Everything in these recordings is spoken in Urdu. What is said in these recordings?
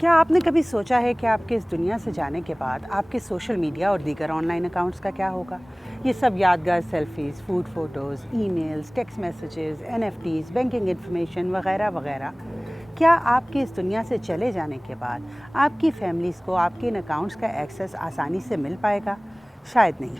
کیا آپ نے کبھی سوچا ہے کہ آپ کے اس دنیا سے جانے کے بعد آپ کے سوشل میڈیا اور دیگر آن لائن اکاؤنٹس کا کیا ہوگا؟ یہ سب یادگار selfies, food photos, e mails, text messages, NFTs، banking information وغیرہ وغیرہ، کیا آپ کے اس دنیا سے چلے جانے کے بعد آپ کی فیملیز کو آپ کے ان اکاؤنٹس کا ایکسیس آسانی سے مل پائے گا؟ شاید نہیں۔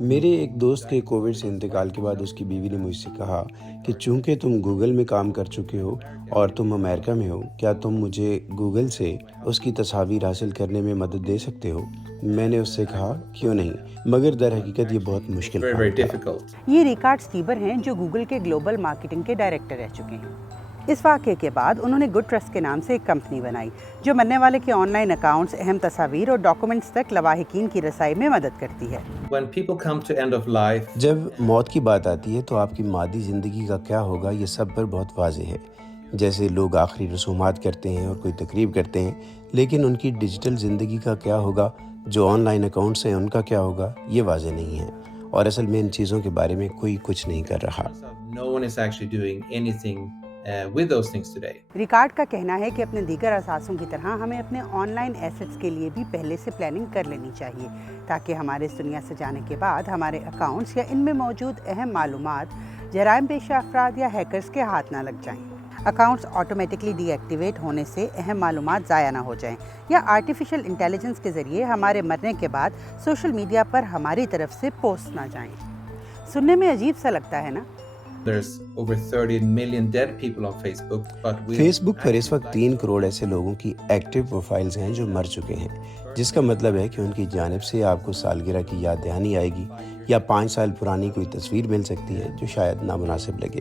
میرے ایک دوست کے کووڈ سے انتقال کے بعد اس کی بیوی نے مجھ سے کہا کہ چونکہ تم گوگل میں کام کر چکے ہو اور تم امریکہ میں ہو، کیا تم مجھے گوگل سے اس کی تصاویر حاصل کرنے میں مدد دے سکتے ہو؟ میں نے اس سے کہا کیوں نہیں، مگر در حقیقت یہ بہت مشکل کام تھا۔ یہ ریکارڈ سٹیبر ہیں جو گوگل کے گلوبل مارکیٹنگ کے ڈائریکٹر رہ چکے ہیں۔ اس واقعے کے بعد انہوں نے گڈ ٹرسٹ کے نام سے ایک کمپنی بنائی جو مرنے والے کے آن لائن اکاؤنٹس، اہم تصاویر اور ڈاکومنٹس تک لواحقین کی رسائی میں مدد کرتی ہے۔ جب موت کی بات آتی ہے تو آپ کی مادی زندگی کا کیا ہوگا یہ سب پر بہت واضح ہے۔ جیسے لوگ آخری رسومات کرتے ہیں اور کوئی تقریب کرتے ہیں، لیکن ان کی ڈیجیٹل زندگی کا کیا ہوگا، جو آن لائن اکاؤنٹس ہیں ان کا کیا ہوگا، یہ واضح نہیں ہے، اور اصل میں ان چیزوں کے بارے میں کوئی کچھ نہیں کر رہا۔ ریکارڈ کا کہنا ہے کہ اپنے دیگر اثاثوں کی طرح ہمیں اپنے آن لائن ایسٹس کے لیے بھی پہلے سے پلاننگ کر لینی چاہیے تاکہ ہمارے اس دنیا سے جانے کے بعد ہمارے اکاؤنٹس یا ان میں موجود اہم معلومات جرائم پیشہ افراد یا ہیکرز کے ہاتھ نہ لگ جائیں، اکاؤنٹس آٹومیٹکلی ڈی ایکٹیویٹ ہونے سے اہم معلومات ضائع نہ ہو جائیں، یا آرٹیفیشل انٹیلیجنس کے ذریعے ہمارے مرنے کے بعد سوشل میڈیا پر ہماری طرف سے پوسٹ نہ جائیں۔ سننے میں عجیب سا لگتا ہے نا؟ فیس بک پر اس وقت 3 کروڑ ایسے لوگوں کی ایکٹیو پروفائلز ہیں جو مر چکے ہیں، جس کا مطلب ہے کہ ان کی جانب سے آپ کو سالگرہ کی یاد دہانی آئے گی یا 5 سال پرانی کوئی تصویر مل سکتی ہے جو شاید نامناسب لگے۔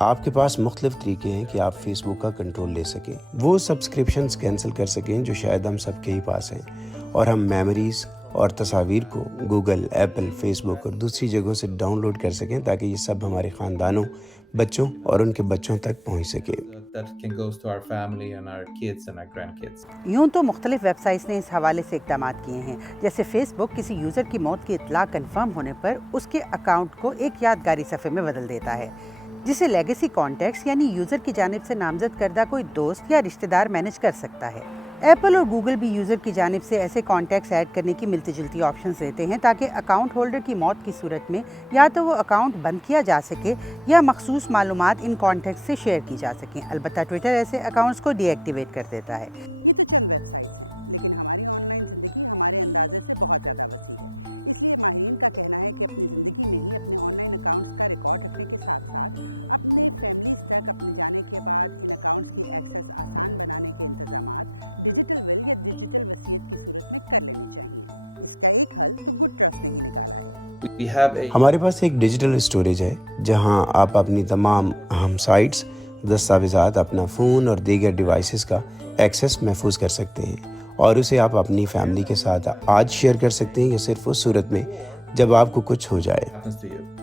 آپ کے پاس مختلف طریقے ہیں کہ آپ فیس بک کا کنٹرول لے سکیں، وہ سبسکرپشنز کینسل کر سکیں جو شاید ہم سب کے ہی پاس ہیں، اور ہم میموریز اور تصاویر کو گوگل، ایپل، فیس بک اور دوسری جگہوں سے ڈاؤن لوڈ کر سکیں تاکہ یہ سب ہمارے خاندانوں، بچوں اور ان کے بچوں تک پہنچ سکے۔ یوں تو مختلف ویب سائٹس نے اس حوالے سے اقدامات کیے ہیں، جیسے فیس بک کسی یوزر کی موت کی اطلاع کنفرم ہونے پر اس کے اکاؤنٹ کو ایک یادگاری صفحے میں بدل دیتا ہے، جسے لیگیسی کانٹیکٹس یعنی یوزر کی جانب سے نامزد کردہ کوئی دوست یا رشتہ دار مینیج کر سکتا ہے۔ ایپل اور گوگل بھی یوزر کی جانب سے ایسے کانٹیکٹس ایڈ کرنے کی ملتی جلتی آپشنز دیتے ہیں تاکہ اکاؤنٹ ہولڈر کی موت کی صورت میں یا تو وہ اکاؤنٹ بند کیا جا سکے یا مخصوص معلومات ان کانٹیکٹس سے شیئر کی جا سکیں۔ البتہ ٹویٹر ایسے اکاؤنٹس کو ڈی ایکٹیویٹ کر دیتا ہے۔ ہمارے پاس ایک ڈیجیٹل اسٹوریج ہے جہاں آپ اپنی تمام اہم سائٹس، دستاویزات، اپنا فون اور دیگر ڈیوائسز کا ایکسیس محفوظ کر سکتے ہیں، اور اسے آپ اپنی فیملی کے ساتھ آج شیئر کر سکتے ہیں یا صرف اس صورت میں جب آپ کو کچھ ہو جائے۔